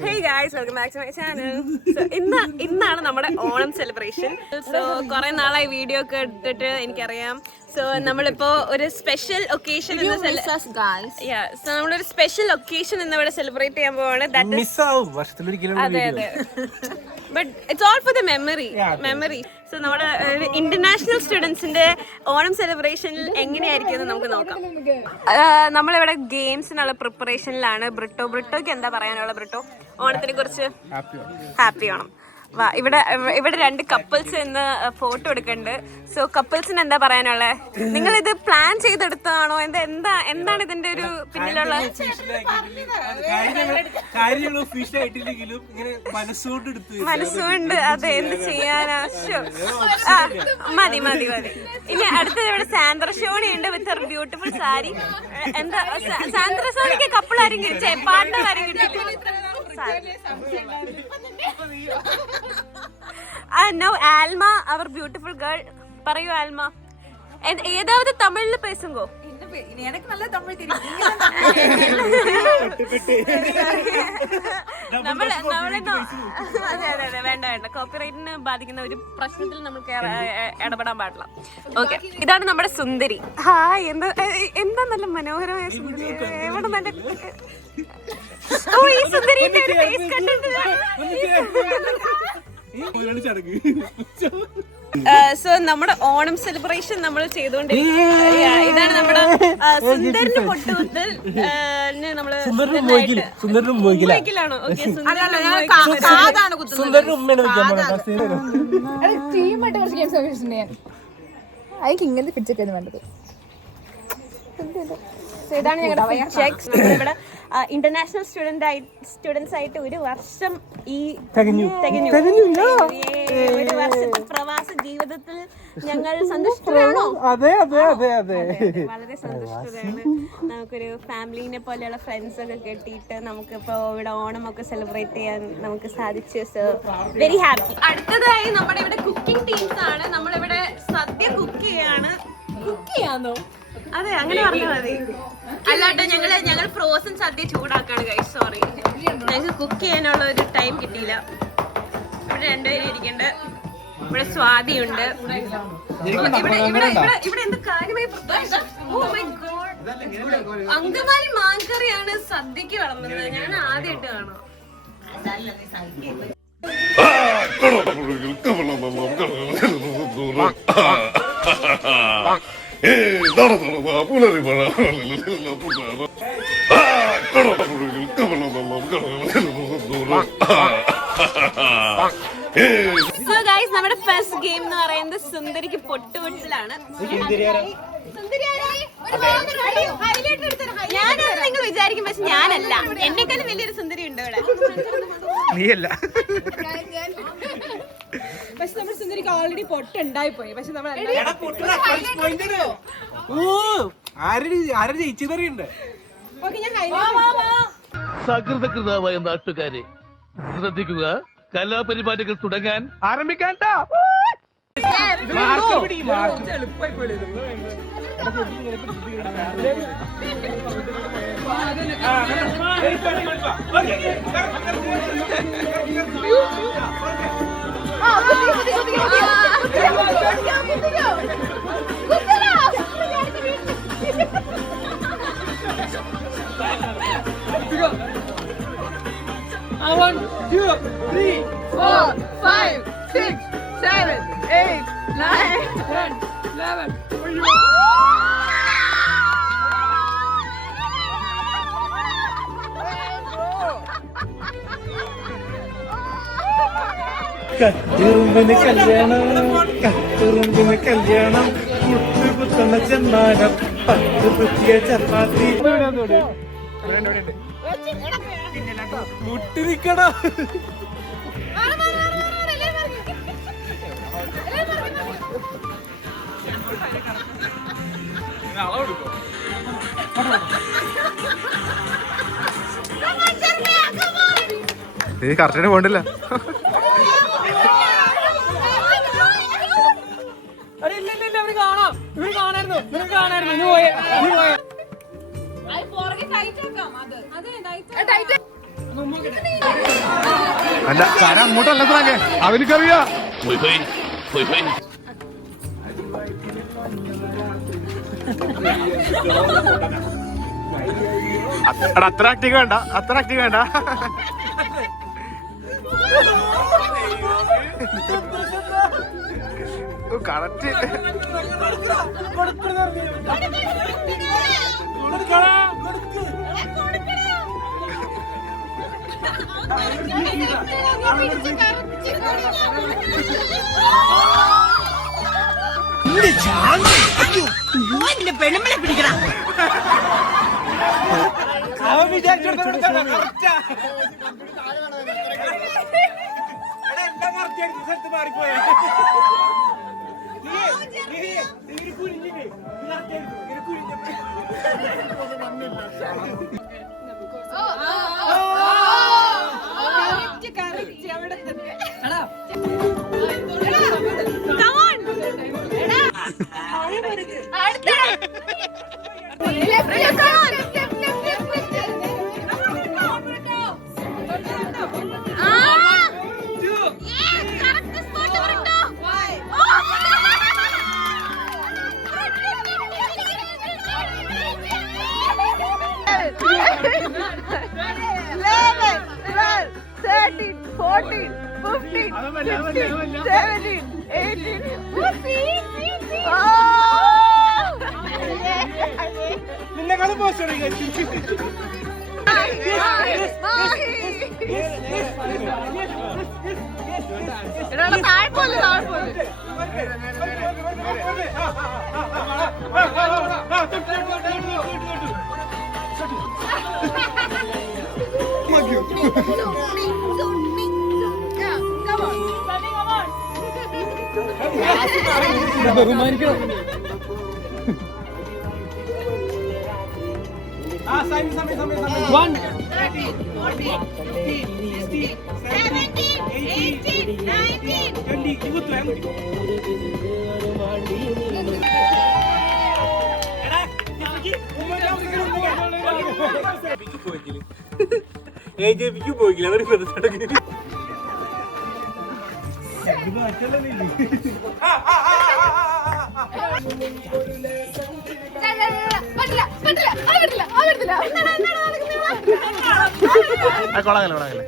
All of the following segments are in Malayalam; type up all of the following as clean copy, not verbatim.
Hey guys, welcome back to my channel. So ഇന്നാണ് നമ്മുടെ ഓണം സെലിബ്രേഷൻ. സോ കുറെ നാളായി വീഡിയോ ഒക്കെ എടുത്തിട്ട് എനിക്കറിയാം. സോ നമ്മളിപ്പോ ഒരു സ്പെഷ്യൽ ഒക്കേഷൻ നമ്മളൊരു സ്പെഷ്യൽ ഒക്കേഷൻ ഇന്നിവിടെ സെലിബ്രേറ്റ് ചെയ്യാൻ പോവാണ്. അതെ അതെ, but it's all for the memory. So നമ്മുടെ ഇന്റർനാഷണൽ സ്റ്റുഡൻസിന്റെ ഓണം സെലിബ്രേഷനിൽ എങ്ങനെയായിരിക്കും എന്ന് നമുക്ക് നോക്കാം. നമ്മളിവിടെ ഗെയിംസിനുള്ള പ്രിപ്പറേഷനിലാണ്. ബ്രിട്ടോയ്ക്ക് എന്താ പറയാനുള്ള? ബ്രിട്ടോ, ഓണത്തിനെ കുറിച്ച് ഹാപ്പി ഓണം. വാ, ഇവിടെ രണ്ട് കപ്പിൾസ് ഇന്ന് ഫോട്ടോ എടുക്കുന്നുണ്ട്. സോ കപ്പിൾസിന് എന്താ പറയാനുള്ളത്? നിങ്ങൾ ഇത് പ്ലാൻ ചെയ്തെടുത്തതാണോ? എന്താണ് ഇതിന്റെ ഒരു പിന്നിലുള്ള മനസ്സുകൊണ്ട്? അതെ, എന്ത് ചെയ്യാനാ? മതി. ഇനി അടുത്തത് ഇവിടെ സാന്ദ്ര ഷോണി ഉണ്ട് വിത്ത് ഹർ ബ്യൂട്ടിഫുൾ സാരി. എന്താ സാന്ദ്ര ഷോണിക്ക് കപ്പിൾ ആരും കിട്ടിച്ചേ? പാർട്ണർ ആരും കിട്ടിയില്ല. No, Alma, our beautiful girl. പറയൂ ആൽമ, ഏതാവത് തമിഴില് പേസുങ്കോ? எனக்கு நல்ல தமிழ் தெரியும். അതെ, വേണ്ട. കോപ്പിറൈറ്റിന് ബാധിക്കുന്ന ഒരു പ്രശ്നത്തിൽ നമുക്ക് ഇടപെടാൻ പാടില്ല. ഓക്കെ, ഇതാണ് നമ്മുടെ സുന്ദരി. ഹായ്, എന്താ നല്ല മനോഹരമായ സുന്ദരി. എവിടെ നല്ല ഈ സുന്ദരിന്റെ ഒരു ഫേസ് കണ്ടിട്ട്. സോ നമ്മുടെ ഓണം സെലിബ്രേഷൻ നമ്മൾ ചെയ്തുകൊണ്ടിരിക്കുകയാണ്. ഇതാണ് നമ്മുടെ സുന്ദരന്റെ പൊട്ടുകുത്തൽ. നമ്മള് മൊയ്ക്കിലാണോ? ഓക്കെ, ഇങ്ങനത്തെ പിടിച്ചൊക്കെ വേണ്ടത്. ഇതാണ് ഞങ്ങളുടെ നമ്മളിവിടെ ഇന്റർനാഷണൽ സ്റ്റുഡൻസ് ആയിട്ട് ഒരു വർഷം തികഞ്ഞു. ഒരു വർഷത്തെ പ്രവാസ ജീവിതത്തിൽ ഞങ്ങൾ സന്തുഷ്ടരാണോ? അതെ, വളരെ സന്തുഷ്ടരാണ്. നമുക്കൊരു ഫാമിലിനെ പോലെയുള്ള ഫ്രണ്ട്സ് ഒക്കെ കിട്ടിയിട്ട് നമുക്കിപ്പോ ഇവിടെ ഓണം ഒക്കെ സെലിബ്രേറ്റ് ചെയ്യാൻ നമുക്ക് സാധിച്ചു. So very happy. അടുത്തതായി നമ്മുടെ ഇവിടെ കുക്കിംഗ് ടീംസ് ആണ്. നമ്മളിവിടെ സദ്യ കുക്ക് ചെയ്യാന്നോ? അതെ, അങ്ങനെ പറഞ്ഞാൽ മതി. അല്ലാട്ടോ, ഞങ്ങൾ ഫ്രോസൺ സദ്യ ചൂടാക്കാണ് ഗൈസ്. സോറി, ഞങ്ങൾക്ക് കുക്ക് ചെയ്യാനുള്ള ഒരു ടൈം കിട്ടിയില്ല. ഇവിടെ രണ്ടുപേരും ഇരിക്കണ്ട്. ഇവിടെ സ്വാതിയുണ്ട്. ഇവിടെ എന്ത് കാര്യമായി അങ്കമാലി മാൻകറിയാണ് സദ്യക്ക് വിളമ്പുന്നത്. ഞാൻ ആദ്യമായിട്ട് കാണാം. So guys, നമ്മുടെ ഫസ്റ്റ് ഗെയിം എന്ന് പറയുന്നത് സുന്ദരിക്ക് പൊട്ടുപൊട്ടിലാണ്. ഞാനാണ് നിങ്ങൾ വിചാരിക്കും, പക്ഷെ ഞാനല്ല. എന്നെക്കാളും വലിയൊരു സുന്ദരി ഉണ്ട് ഇവിടെ. പക്ഷെ നമ്മുടെ സുന്ദരിക്ക് ഓൾറെഡി പൊട്ടുണ്ടായി പോയി. പക്ഷെ നമ്മൾ സകൃതകൃതാവായ നാട്ടുകാരെ ശ്രദ്ധിക്കുക, കലാപരിപാടികൾ തുടങ്ങാൻ ആരംഭിക്കാൻ. I want 2, 3, 4, 5, 6, 7, 8, 9, 10, 11. കത്തുറുമ്പിന് കല്യാണം കുത്തുകുത്തുന്ന ചെന്നാനം 10 കുത്തിയ ചപ്പാത്തി മുട്ടി നിക്കടാ. ഇത് കറക്റ്റിന് പോണ്ടില്ല. അല്ല കാര്യം അങ്ങോട്ടല്ല സാറേ അവനിക്കറിയാ അത്ര ആക്റ്റീവ് വേണ്ട കറക്റ്റ് പെണ്ണുമ്പളെ പിടിക്കണം. നിന്നെക്കാളും പോസ്റ്റ് ബഹുമാനിക്കണം. പോയിക്കില്ല കൊളാകല്ലേ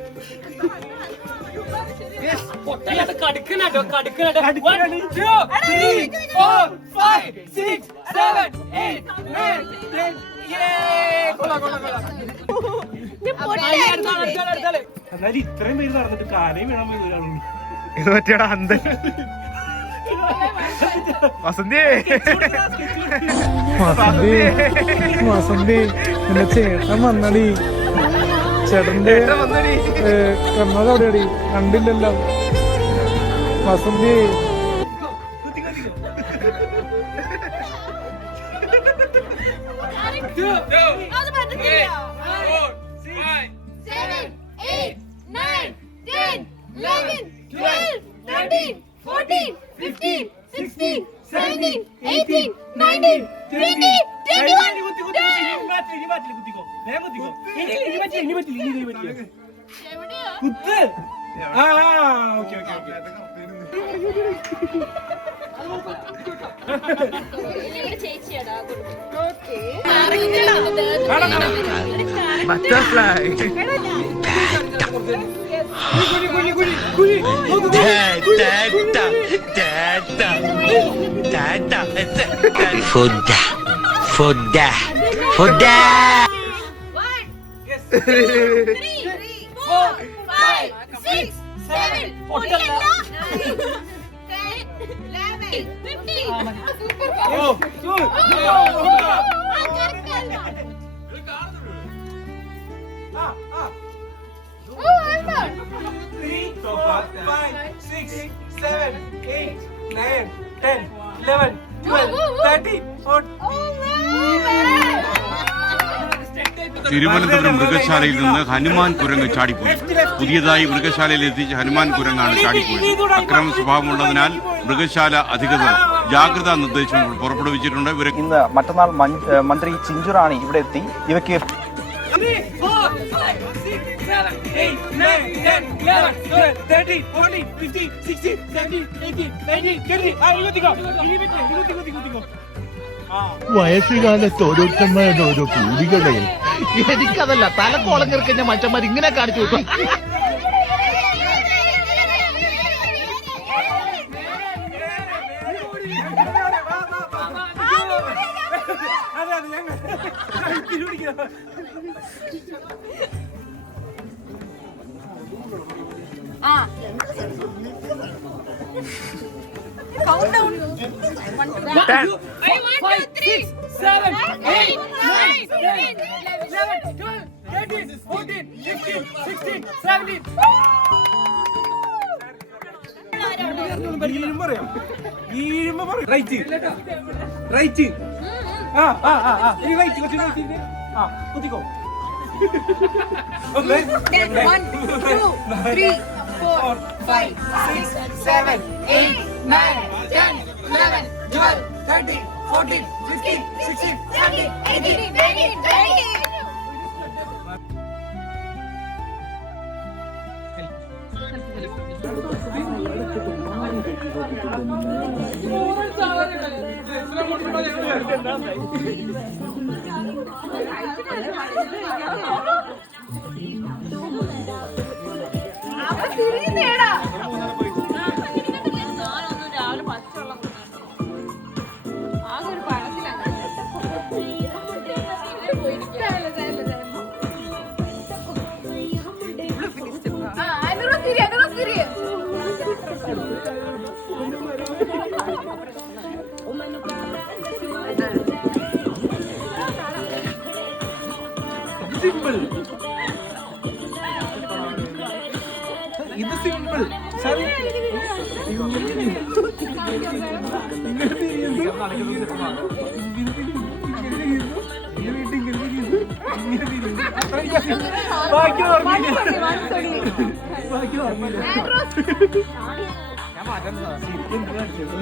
കടുക്കണോ 1 2 3 4 5 6 7 8 9 10 എന്നാലും ഇത്രയും പേര് നടന്നിട്ട് കാലയും വേണം ഒരാളുണ്ട്. ഇത് പറ്റിയടാ അന്തൻ വസന്തി എന്റെ ചേട്ടൻ വന്നടി. ചേട്ടന്റെ കണ്ണതോടെയടി കണ്ടില്ലല്ലോ. വസന്തി കുത്ത്. ഓക്കെ ബട്ടർഫ്ലൈ തിരുവനന്തപുരം മൃഗശാലയിൽ നിന്ന് ഹനുമാൻ കുരങ്ങ് ചാടിപ്പോയി. പുതിയതായി മൃഗശാലയിൽ എത്തിച്ച ഹനുമാൻ കുരങ്ങാണ് ചാടിപ്പോയത്. അക്രമ സ്വഭാവമുള്ളതിനാൽ മൃഗശാല അധികൃതർ ജാഗ്രതാ നിർദ്ദേശങ്ങൾ പുറപ്പെടുവിച്ചിട്ടുണ്ട്. ഇന്ന് മറ്റന്നാൾ മന്ത്രി ചിഞ്ചുറാണി ഇവിടെ എത്തി ഇവയ്ക്ക് 7, 8, 9, 10, 11, 12, 13, 14, 15, 16, 17, 18, 19, 20. വയസ്സുകാലത്ത് ഓരോരുത്തന്മാരുടെ ഓരോ പൂതികളെ എനിക്കതല്ല തലക്കോളം കിറക്കഞ്ഞ മനുഷ്യന്മാർ ഇങ്ങനെ കാണിച്ചു കൊടുക്കും. Count down. 1, 2, 3, 5, 6, 7, 8, 9, 10, 11, 12, 13, 14, 15, 16, 17. റൈറ്റ് ഇനി റൈറ്റ് കുറച്ച് റൈറ്റ് കുത്തിക്കോ 1, 2, 3, 4, 5, 6, 7, 8, 9, 10, 11, 12, 13, 14, 15, 16, 17, 18, 19, 20. സിമ്പിൾ ഇത് സിമ്പിൾ സരി ബാക്കി ഞാൻ മാറ്റാൻ കഴിഞ്ഞില്ല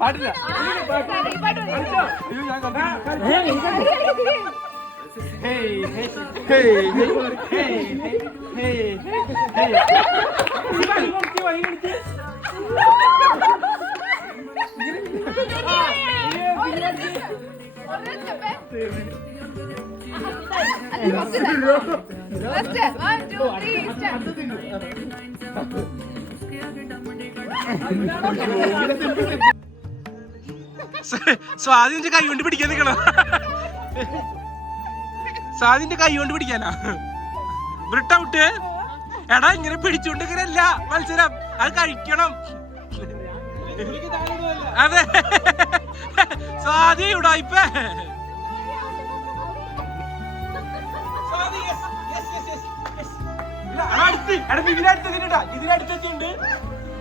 പാടില്ല സ്വാതിന്റെ കൈ കൊണ്ട് പിടിക്കാൻ നിൽക്കണം. സ്വാതിന്റെ കൈ കൊണ്ട് പിടിക്കാനാ ബ്രിട്ട് ഔട്ട്. എടാ ഇങ്ങനെ പിടിച്ചോണ്ടിരിക്കണല്ല മത്സരം, അത് കഴിക്കണം. അതെ സ്വാതി ഉടായിപ്പ. ഇതിനടുത്തുണ്ട്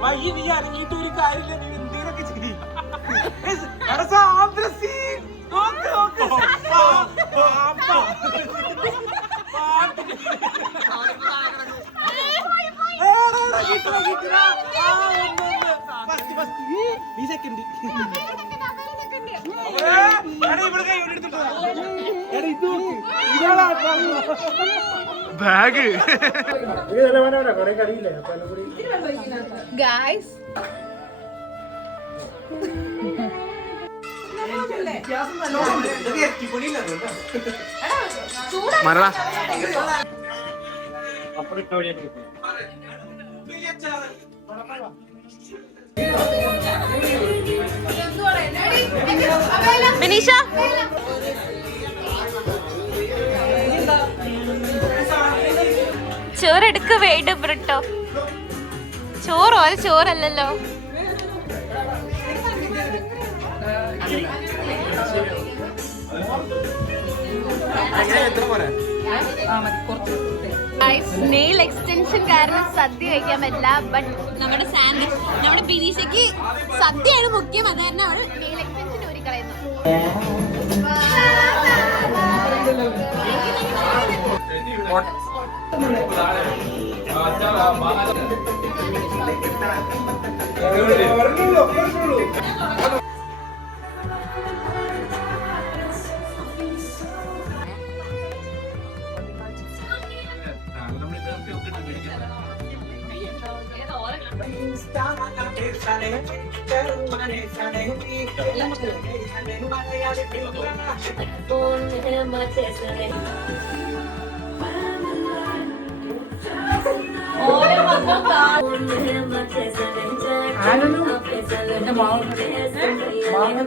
മൈ നീ അനങ്ങിയിട്ട് ഒരു കാര്യമില്ല, നീ എന്തേലൊക്കെ ചെയ്യും. Bag Guys. മറ Ready? ബിനീഷ ചോറെടുക്ക് വേണ്ട ബ്രിട്ടോ. ചോറോ? അത് ചോറല്ലല്ലോ. നെയിൽ എക്സ്റ്റൻഷൻ കാരണം സദ്യ കഴിക്കാൻ പറ്റില്ല. ബട്ട് നമ്മുടെ സാൻഡ്വിച്ച്, നമ്മുടെ ബിനീഷയ്ക്ക് സദ്യയാണ് മുഖ്യം. അത് തന്നെ അവള് നെയിൽ എക്സ്റ്റൻഷൻ ഊരിക്കളയുന്നു. മാങ്ങ